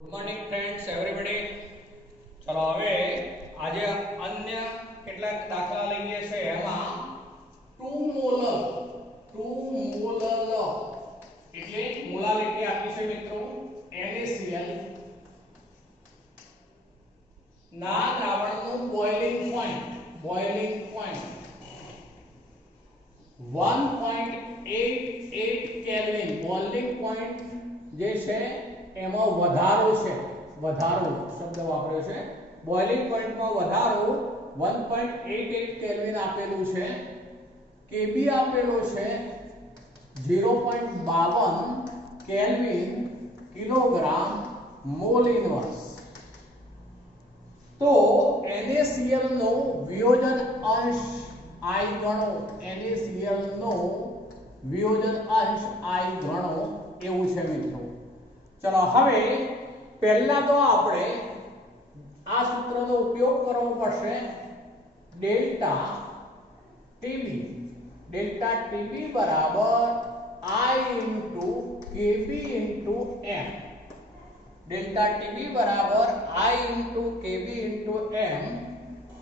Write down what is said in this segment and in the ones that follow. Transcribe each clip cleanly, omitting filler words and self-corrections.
Good morning friends everybody. ચલો હવે આજે અન્ય કેટલાક દાખલા લઈએ છે. એમાં 2 મોલર એટલે મોલાલિટી આપી છે મિત્રો. NaCl ના દ્રાવણનું boiling point 1.88 kelvin. Boiling point જે છે એમાં વધારો શબ્દ વાપર્યો છે. બોઇલિંગ પોઈન્ટમાં વધારો 1.88 કેલ્વિન આપેલું છે. Kb આપેલો છે 0.52 કેલ્વિન કિલોગ્રામ મોલ ઇનવર્સ. તો NaCl નો વિયોજન અંશ I ગણો. NaCl નો વિયોજન અંશ I ગણો એવું છે મિત્રો. ચલો હવે પહેલા તો આપણે આ સૂત્રનો ઉપયોગ કરવો પડશે. ડેલ્ટા ટીબી બરાબર I into Kb into m. Delta TB બરાબર I into Kb into m.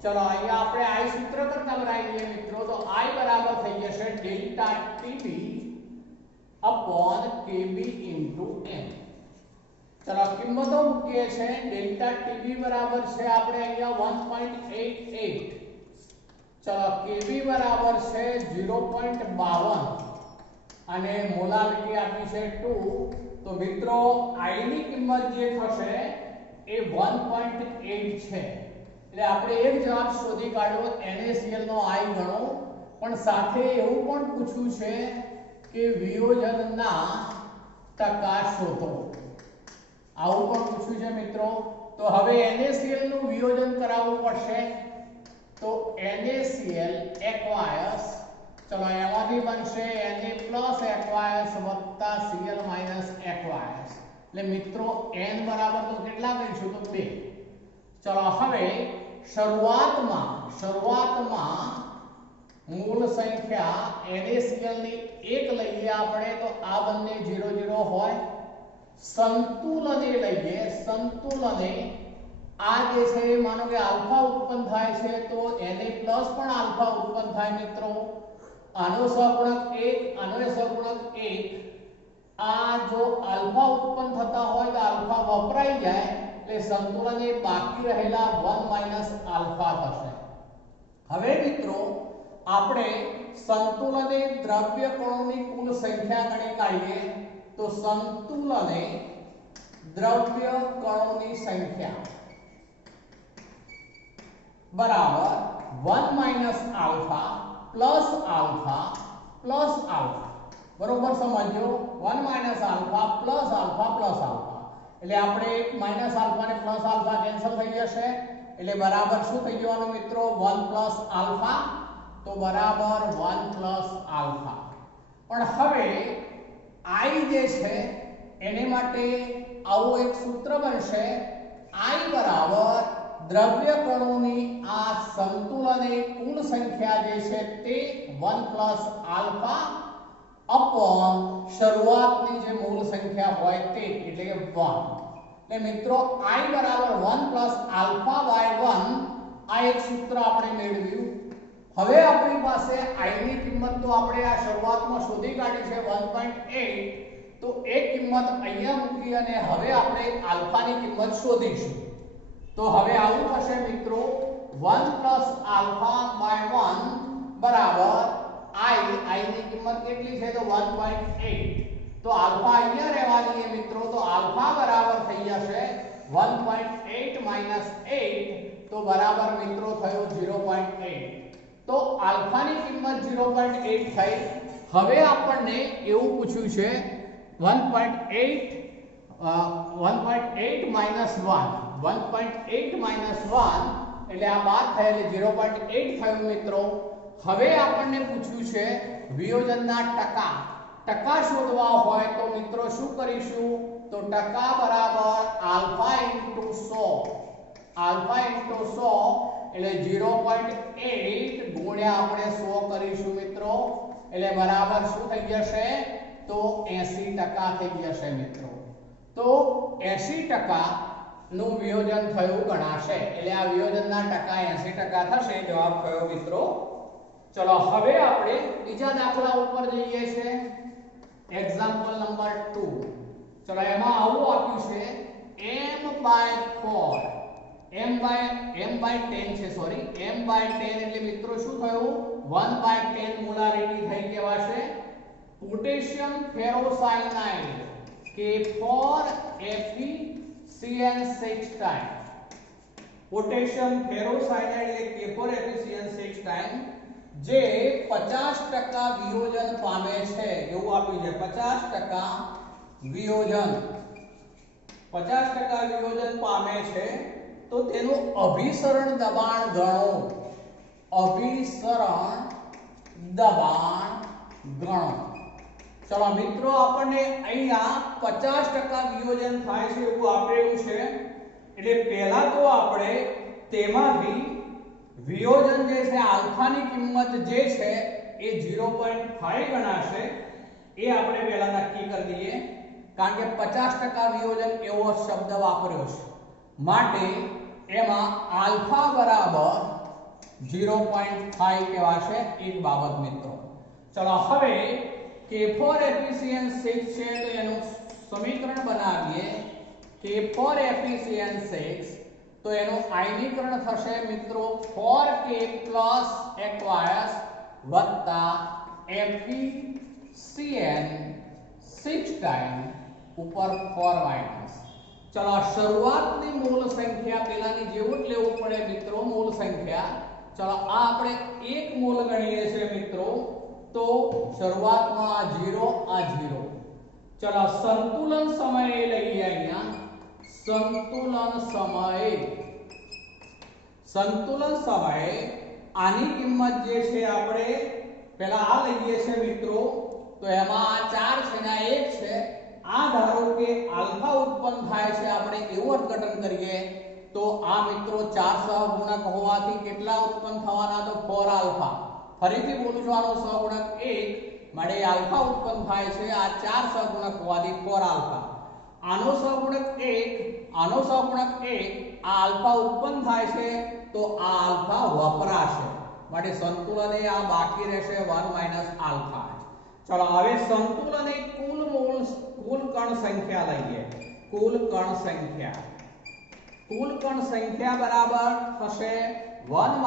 ચલો અહીંયા આપણે I સૂત્ર કરતા બનાવી દઈએ મિત્રો. તો I બરાબર થઈ જશે delta TB upon Kb into m. चलो किंमतो મૂકીએ છે. ડેલ્ટા ટીબી બરાબર છે આપણે અહીંયા 1.88. ચલો કેબી બરાબર છે 0.52 અને મોલાલિટી આપી છે 2. તો મિત્રો I ની કિંમત જે થશે એ 1.8 છે. એટલે આપણે એક જવાબ શોધી કાઢ્યો NaCl નો I ગણો. પણ સાથે એવું પણ પૂછ્યું છે કે વિયોજનના ટકા શોધો. આવું પણ પૂછ્યું છે મિત્રો. તો હવે NaCl નું વિયોજન કરાવવું પડશે. તો NaCl aqueous, ચલો એમાંથી બનશે Na aqueous Cl aqueous. એટલે મિત્રો n બરાબર તો કેટલા કરીશું? તો 2. ચલો હવે શરૂઆતમાં મૂળ સંખ્યા NaCl ની 1 લઈએ આપણે. તો આ બંને 0 0 હોય. સંતુલને લઈએ. સંતુલને આ જે છે માનો કે આલ્ફા ઉત્પન્ન થાય છે તો Na પણ આલ્ફા ઉત્પન્ન થાય મિત્રો. આનો સહગુણક 1, આનો સહગુણક 1. આ જો આલ્ફા ઉત્પન્ન થતા હોય તો આલ્ફા વપરાઈ જાય એટલે સંતુલને બાકી રહેલા 1 - આલ્ફા થશે. હવે મિત્રો આપણે સંતુલને દ્રવ્ય કણોની કુલ સંખ્યા ગણી કાઢીએ. તો સંતુલને દ્રવ્ય કણોની સંખ્યા બરાબર 1 - alpha plus alpha plus alpha. બરોબર સમજો? 1 - alpha plus alpha plus alpha. એટલે આપણે માઈનસ આલ્ફા ને પ્લસ આલ્ફા કેન્સલ થઈ જશે. એટલે બરાબર શું થઈ જવાનું મિત્રો? 1 પ્લસ આલ્ફા. તો બરાબર 1 પ્લસ આલ્ફા. પણ હવે I જે છે એને માટે આવું એક સૂત્ર બનશે. I બરાબર દ્રવ્ય કણોની આ સંતુલને કુલ સંખ્યા જે છે તે 1 પ્લસ આલ્ફા અપોન શરૂઆતની જે મૂળ સંખ્યા હોય તે એટલે કે 1. એટલે મિત્રો I બરાબર 1 પ્લસ આલ્ફા બાય 1 આ એક સૂત્ર આપણે મેળવ્યું. હવે આપણી પાસે I ની કિંમત તો આપણે આ શરૂઆતમાં શોધી કાઢી છે 1.8. તો એક કિંમત અહીંયા મૂકી અને હવે આપણે આલ્ફાની કિંમત શોધીશું. તો હવે આવું થશે મિત્રો 1 પ્લસ આલ્ફા બાય 1 બરાબર I ની કિંમત કેટલી છે? તો 1.8. તો આલ્ફા અહીંયા રહેવા દઈએ મિત્રો. તો આલ્ફા બરાબર થઈ જશે 1.8 - 8. તો બરાબર મિત્રો થયો 0.8. તો આલ્ફાની કિંમત 0.8 થઈ. હવે આપણને એવું પૂછ્યું છે 1.8 minus 1. 1.8 minus 1 એટલે આ બાદ થાય એટલે 0.8 થયું મિત્રો. હવે આપણને પૂછ્યું છે વિયોજનના ટકા શોધવા હોય તો મિત્રો શું કરીશું? તો ટકા બરાબર આલ્ફા into 100. આલ્ફા into 100 એટલે 0.8 ગુણ્યા આપણે 100 કરીશું મિત્રો. એટલે બરાબર શું થઈ જશે? તો 80% થઈ જશે મિત્રો. તો 80% નું વિયોજન થયું ગણાશે. એટલે આ વિયોજનના ટકા 80% થશે. જવાબ કયો મિત્રો? ચલો હવે આપણે બીજા દાખલા ઉપર જઈએ છે. Example number 2. ચલો એમાં આવું આપ્યું છે m/10 છે. સોરી, m/10 એટલે મિત્રો શું થયું? 1/10 મોલારિટી થઈ કહેવાશે. Potassium ferrocyanide K4FeCN6 time. Potassium ferrocyanide એટલે K4FeCN6 ટાઈમ જે 50% વિયોજન પામે છે. એવું આપ્યું છે 50% વિયોજન. 50% વિયોજન પામે છે તો તેનું અભિસરણ દબાણ ગણો. અભિસરણ દબાણ ગણો. ચલો મિત્રો આપણને અહીંયા 50% વિયોજન થાય છે એવું આપેલું છે. એટલે પહેલા તો આપણે તેમાંથી વિયોજન જે છે આલ્ફાની કિંમત જે છે એ 0.5 ગણાશે. એ આપણે પહેલા નક્કી કરી દઈએ કારણ કે 50% વિયોજન એવો શબ્દ વાપર્યો છે માટે એમાં આલ્ફા બરાબર 0.5 કહેવાશે. એક બાબત મિત્રો. ચલો હવે K4FeCN6 છે તો એનું સમીકરણ બનાવીએ. K4FeCN6 તો એનું આયનીકરણ થશે મિત્રો 4K + aqueous વત્તા FeCN6 ટાઈમ ઉપર 4 માઈનસ. ચલો શરૂઆતની મૂળ સંખ્યા પેલાની જેવું જ લેવું પડે મિત્રો. મૂળ સંખ્યા ચલો આ આપણે એક મૂળ ગણીએ છીએ મિત્રો. તો શરૂઆતમાં આ 0 આ 0. ચલો સંતુલન સમયે લઈએ. અહીંયા સંતુલન સમયે આની કિંમત જે છે આપણે પહેલા આ લઈએ છે મિત્રો. તો એમાં 4 છે ને 1 છે. આ ધારો કે આલ્ફા ઉત્પન્ન થાય છે આપણે એવું અર્થઘટન કરીએ તો આ મિત્રો 4 સહગુણક હોવાથી કેટલા ઉત્પન્ન થવાના? તો 4 આલ્ફા. ફરીથી બોલું છું, આનો સહગુણક 1 માટે આલ્ફા ઉત્પન્ન થાય છે. આ 4 સહગુણક હોવાથી 4 આલ્ફા. આનો સહગુણક 1 આનો સહગુણક 1 આ આલ્ફા ઉત્પન્ન થાય છે તો આ આલ્ફા વપરાશે માટે સંતુલન એ આ બાકી રહેશે 1 - આલ્ફા. ચલો હવે સંતુલન એ કુલ કણ સંખ્યા લઈએ. કુલ કણ સંખ્યા બરાબર થશે 1 -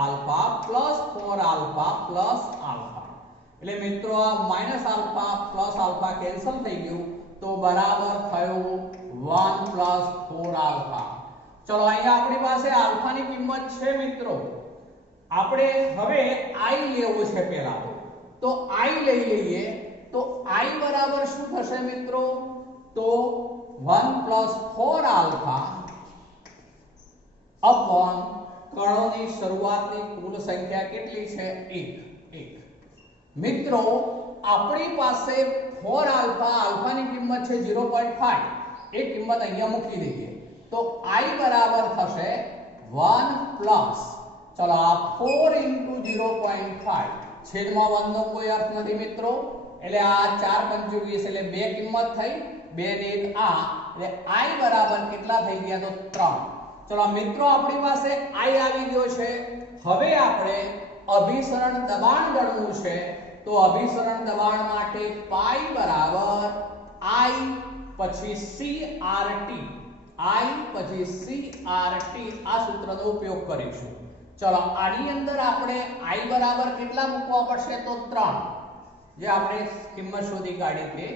આલ્ફા + 4 આલ્ફા + આલ્ફા. એટલે મિત્રો આ -આલ્ફા + આલ્ફા કેન્સલ થઈ ગયું તો બરાબર થયું 1 + 4 આલ્ફા. ચલો અહીંયા આપણી પાસે આલ્ફાની કિંમત છે મિત્રો. આપણે હવે i લેવું છે પહેલા તો i લઈ લઈએ. તો i બરાબર શું થશે મિત્રો? તો 1 + 4 આલ્ફા અપોન કણોની શરૂઆતની કુલ સંખ્યા કેટલી છે? 1. મિત્રો આપણી પાસે 4 આલ્ફા આલ્ફાની કિંમત છે 0.5. એ કિંમત અહીંયા મૂકી દઈએ તો i બરાબર થશે 1 પ્લસ ચલો આ 4 * 0.5 છેદમાં 1 નો કોઈ અર્થ નથી મિત્રો. એટલે આ 4 × 25 એટલે 2 કિંમત થઈ. 2 ને 1 આ એટલે i બરાબર કેટલા થઈ ગયા? તો 3. ચલો મિત્રો આપણી પાસે i આવી ગયો છે. હવે આપણે અભિસરણ દબાણ ગણવું છે. તો અભિસરણ દબાણ માટે પાઈ બરાબર i પછી CRT આ સૂત્રનો ઉપયોગ કરીશું. ચલો આની અંદર આપણે i બરાબર કેટલા મૂકવા પડશે? તો 3 જે આપણે કિંમત શોધી કાઢી તે.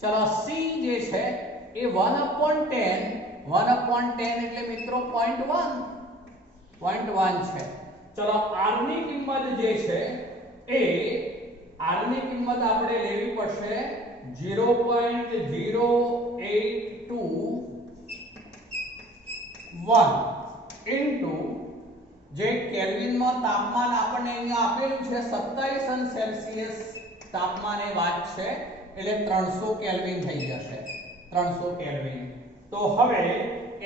ચલો c જે છે એ 1/10 એટલે મિત્રો 0.1 છે. ચલો r ની કિંમત જે છે એ r ની કિંમત આપણે લેવી પડશે 0.0821 ઇન્ટુ જે કેલ્વિનમાં તાપમાન આપણને અહીંયા આપેલું છે 27 સેલ્સિયસ તાપમાને વાત છે એટલે 300 કેલ્વિન થઈ જશે. 300 કેલ્વિન. તો હવે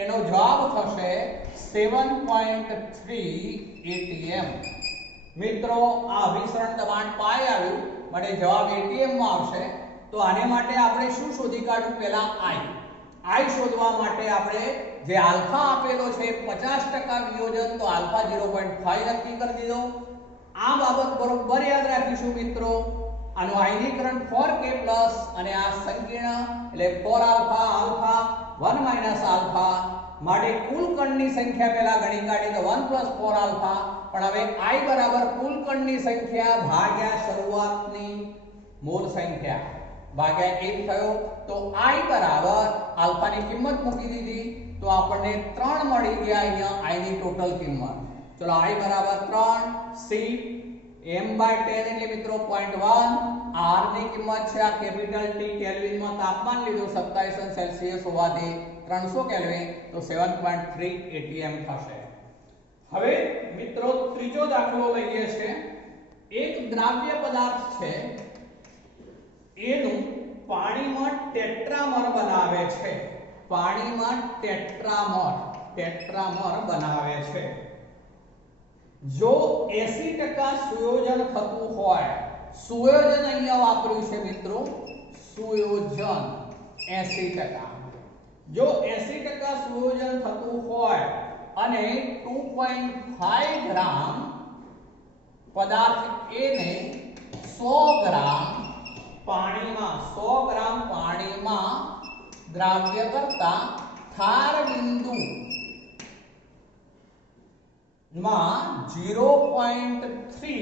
એનો જવાબ થશે 7.3 atm. મિત્રો આ અભિસરણ દબાણ પાઈ આવ્યું માટે જવાબ atm માં આવશે. તો આને માટે આપણે શું શોધી કાઢવું? પહેલા i. I શોધવા માટે આપણે જે આલ્ફા આપેલો છે 50% વિયોજન, તો આલ્ફા 0.5 નક્કી કરી દીધો. આ બાબત બરોબર યાદ રાખીશું મિત્રો. આનું આયનીકરણ 4k પ્લસ અને આ સંકીર્ણ એટલે 4 આલ્ફા આલ્ફા 1 માઈનસ આલ્ફા માટે કુલ કણની સંખ્યા પહેલા ગણી કાઢી તો 1 પ્લસ 4 આલ્ફા. પણ હવે I બરાબર કુલ કણની સંખ્યા ભાગ્યા શરૂઆતની મૂળ સંખ્યા ભાગ્યા 1 થયો. તો I બરાબર આલ્ફાની કિંમત મૂકી દીધી તો આપણને 3 મળી ગયા. અહીંયા I ની ટોટલ કિંમત. ચલો I બરાબર 3, C m/10 એટલે મિત્રો 0.1, R ની કિંમત છે આ કેપિટલ T, કેલ્વિનમાં તાપમાન લીધું 27 સેલ્સિયસ હોવાથી 300 કેલ્વિન, તો 7.3 atm થશે. હવે મિત્રો ત્રીજો દાખલો લઈએ છે. એક દ્રાવ્ય પદાર્થ છે, એનું પાણીમાં ટેટ્રામર બનાવે છે. પાણીમાં ટેટ્રામર બનાવે છે. જો 80% સુયોજન થતું હોય, સુયોજન અહીંયા વાપર્યું છે મિત્રો, સુયોજન 80%. જો 80% સુયોજન થતું હોય અને 2.5 ગ્રામ પદાર્થ A ને 100 ગ્રામ પાણીમાં દ્રાવ્ય કરતા ઠાર બિંદુ માં 0.3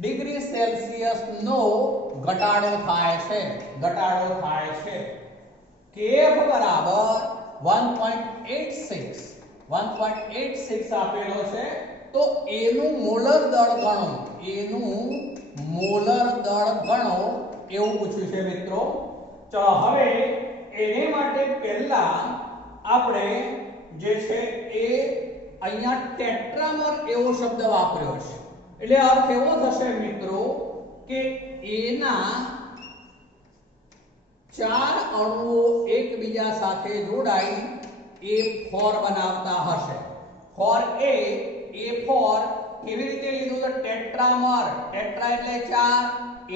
ડિગ્રી સેલ્સિયસ નો ઘટાડો થાય છે. Kf બરાબર 1.86 આપેલો છે. તો એનું મોલર દળ ગણો એવું પૂછ્યું છે મિત્રો. ચલો હવે એને માટે પહેલા આપણે જે છે એ અહીંયા ટેટ્રામર એવો શબ્દ વાપર્યો છે. એટલે અર્થ એવો થશે મિત્રો કે એના 4 અણુઓ એકબીજા સાથે જોડાઈ A4 બનાવતા હશે. ફોર A4 કેવી રીતે લીધું? તો ટેટ્રામર, ટેટ્રા એટલે 4,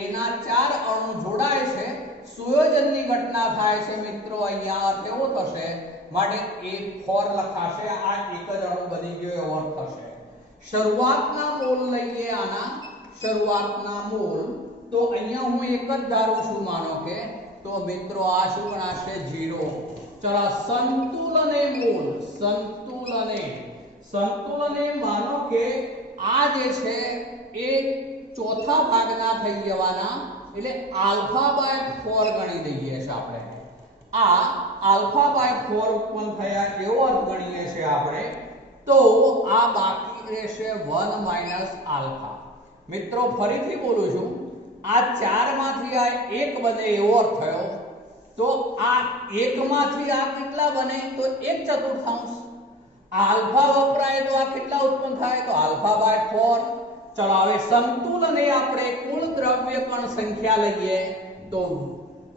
એના 4 અણુ જોડાય છે, સુયોજનની ઘટના થાય છે મિત્રો. અહીંયા અર્થ એવો થશે માટે A4 લખાશે. આ એક જ અણુ બની ગયો એવો અર્થ થશે. શરૂઆતના મોલ લઈએ આના, શરૂઆતના મોલ. તો અહીંયા હું એક જ ધારું છું, માનો કે તો મિત્રો આ શું ગણાશે? 0. ચલો સંતુલને મોલ, સંતુલને માનો કે આ જે છે એ ચોથા ભાગના થઈ જવાના, એટલે α/4 ગણી દઈએ છે આપણે. આ α/4 ઉત્પન્ન થયા એવો અર્થ ગણીએ છે આપણે. તો આ બાકી રહેશે 1 માઈનસ આલ્ફા. મિત્રો ફરીથી બોલું છું, આ 4 માંથી આ 1 બને એવો અર્થ થયો. તો આ 1 માંથી આ કેટલા બને? તો 1/4. આલ્ફા વપરાય તો આ કેટલા ઉત્પન્ન થાય? તો α/4. ચલો હવે સંતુલને આપણે કુલ દ્રવ્ય કણ સંખ્યા લઈએ. તો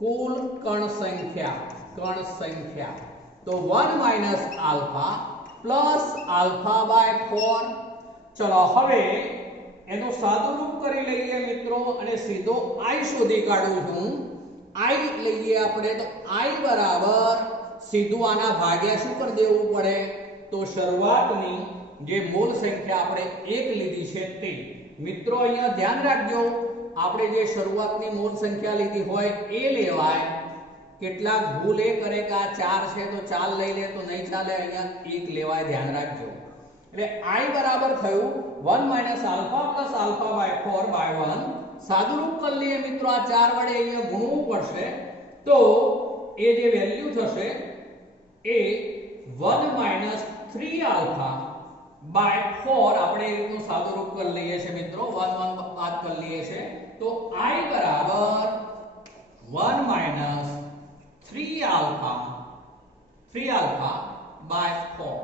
કુલ કણ સંખ્યા તો 1 માઈનસ આલ્ફા પ્લસ α/4. ચલો હવે એનું સાદુરૂપ કરી લઈએ મિત્રો અને સીધો I શોધી કાઢું છું. I લઈએ આપણે તો I બરાબર સીધું આના ભાગ્યા શું કરી દેવું પડે? તો શરૂઆતની જે મૂળ સંખ્યા આપણે 1 લીધી છે તે. મિત્રો અહીંયા ધ્યાન રાખજો, આપણે જે શરૂઆતની મૂળ સંખ્યા લીધી હોય એ લેવાય. કેટલાક ભૂલ એ કરે કે આ 4 છે તો 4 લઈ લે, તો નહીં ચાલે. અહીંયા 1 લેવાય, ધ્યાન રાખજો. એટલે I બરાબર થયું 1 માઈનસ આલ્ફા પ્લસ α/4/1. સાદુરૂપ કરી લઈએ મિત્રો, આ 4 વડે અહીંયા ગુણવું પડશે. તો એ જે વેલ્યુ થશે એ 1 માઈનસ 3 α/4 આપણે એનું સાદુરૂપ કરી લઈએ છીએ મિત્રો. 1 બાદ કરી લઈએ છીએ તો I બરાબર 1 માઈનસ 3 α/4.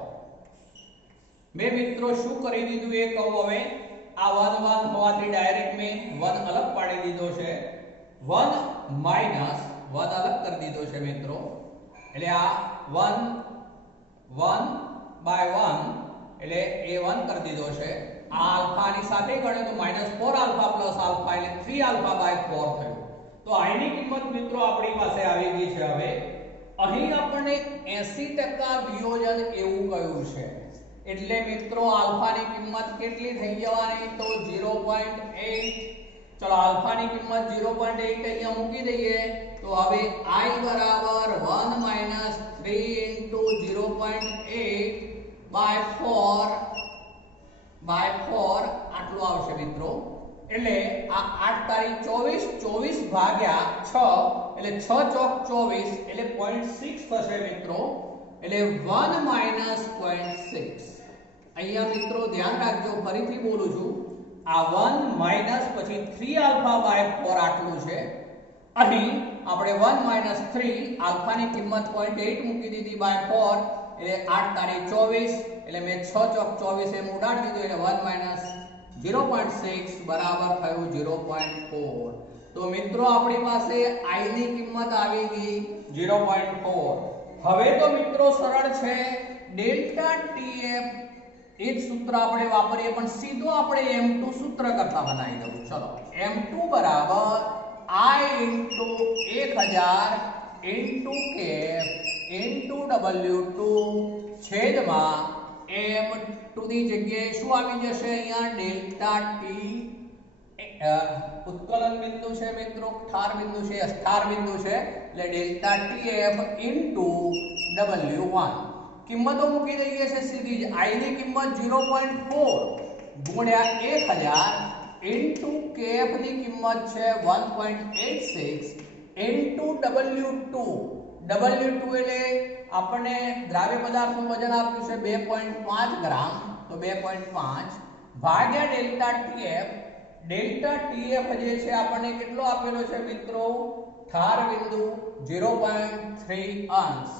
મેં મિત્રો શું કરી દીધું એ કહું. હવે આ 1 હોવાથી ડાયરેક્ટ મેં 1 અલગ પાડી દીધો છે. 1 માઈનસ 1 અલગ કરી દીધો છે મિત્રો. એટલે આ 1/1 એટલે એ 1 કરી દીધો છે. આ આલ્ફાની સાથે ગણ્યો તો -4 આલ્ફા પ્લસ આલ્ફા એટલે 3 α/4 થયું. તો I ની કિંમત મિત્રો આપણી પાસે આવી ગઈ છે હવે અહીં આપણને 80% વિયોજન એવું કહ્યું છે, એટલે મિત્રો આલ્ફાની કિંમત કેટલી થઈ જવાની? તો 0.8. ચલો આલ્ફાની કિંમત 0.8 અહીંયા મૂકી દઈએ તો હવે I બરાબર 1 માઈનસ 3 ઇન્ટુ 0.8 બાય 4 આટલું આવશે મિત્રો. એટલે આ 8 તારીખ 24 ભાગ્યા 6 એટલે 6 ચોક 24 એટલે 0.6 થશે મિત્રો. એટલે 1 માઈનસ 0.6. અહીંયા મિત્રો ધ્યાન રાખજો, ફરીથી બોલું છું, આ 1 માઈનસ પછી 3 આલ્ફા બાય 4 આટલું છે. અહીં આપણે 1 માઈનસ 3 આલ્ફાની કિંમત 0.8 મૂકી દીધી બાય 4 એટલે 8 તારીખ 24 એટલે મેં 6 ચોક 24 એમ ઉડાડી દીધું એટલે 1 માઈનસ 0.6 બરાબર થયું 0.4. તો મિત્રો આપણી પાસે I ની કિંમત આવી ગઈ 0.4. હવે તો મિત્રો સરળ છે, ડેલ્ટા TF એ જ સૂત્ર આપણે વાપરીએ પણ સીધો આપણે M2 સૂત્ર કરતા બનાવી દઉં. ચલો M2 બરાબર I into 1000 into kf into W2 છેદમાં M2 ની જગ્યાએ શું આવી જશે? અહીંયા ડેલ્ટા T ઉત્કલન બિંદુ છે મિત્રો, ઠાર બિંદુ છે, સ્થાર બિંદુ છે, એટલે ડેલ્ટા TF ઇન્ટુ W1. કિંમતો મૂકી દઈએ છે સીધી જ. I ની કિંમત 0.4 ગુણ્યા 1000 ઇન્ટુ kf ની કિંમત છે 1.86 ઇન્ટુ W2. W2 એટલે આપણને દ્રાવ્ય પદાર્થનું વજન આપ્યું છે 2.5 ગ્રામ, તો 2.5 ભાગ્યા ડેલ્ટા TF. ડેલ્ટા TF જે છે આપણને કેટલો આપેલો છે મિત્રો? ઠાર બિંદુ 0.3 અંશ.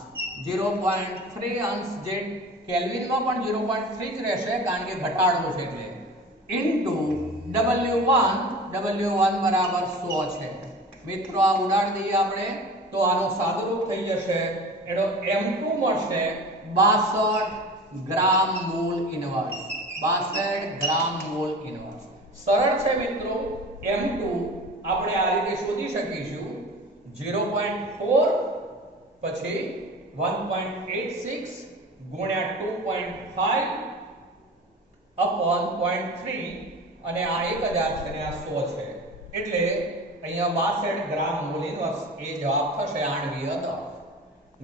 0.3 અંશ જે કેલ્વિનમાં પણ 0.3 જ રહેશે કારણ કે ઘટાડવું છે એટલે. ઇન્ટુ W1 બરાબર 100 છે મિત્રો. આ ઉડાડી દઈએ આપણે તો આનું સાદુરૂપ થઈ જશે, એનો M2 મળશે 62 ગ્રામ મોલ ઇનવર્સ. 62 ગ્રામ મોલ ઇનવર્સ. સરળ છે મિત્રો. M2 આપણે આ રીતે શોધી શકીશું. 0.4 પછી 1.86 ગુણ્યા 2.5 અપોન 0.3 અને આ 1000 છે અને આ 100 છે, એટલે અહીંયા 62 ગ્રામ મોલ ઇનવર્સ એ જવાબ થશે આણ્વીય દળ.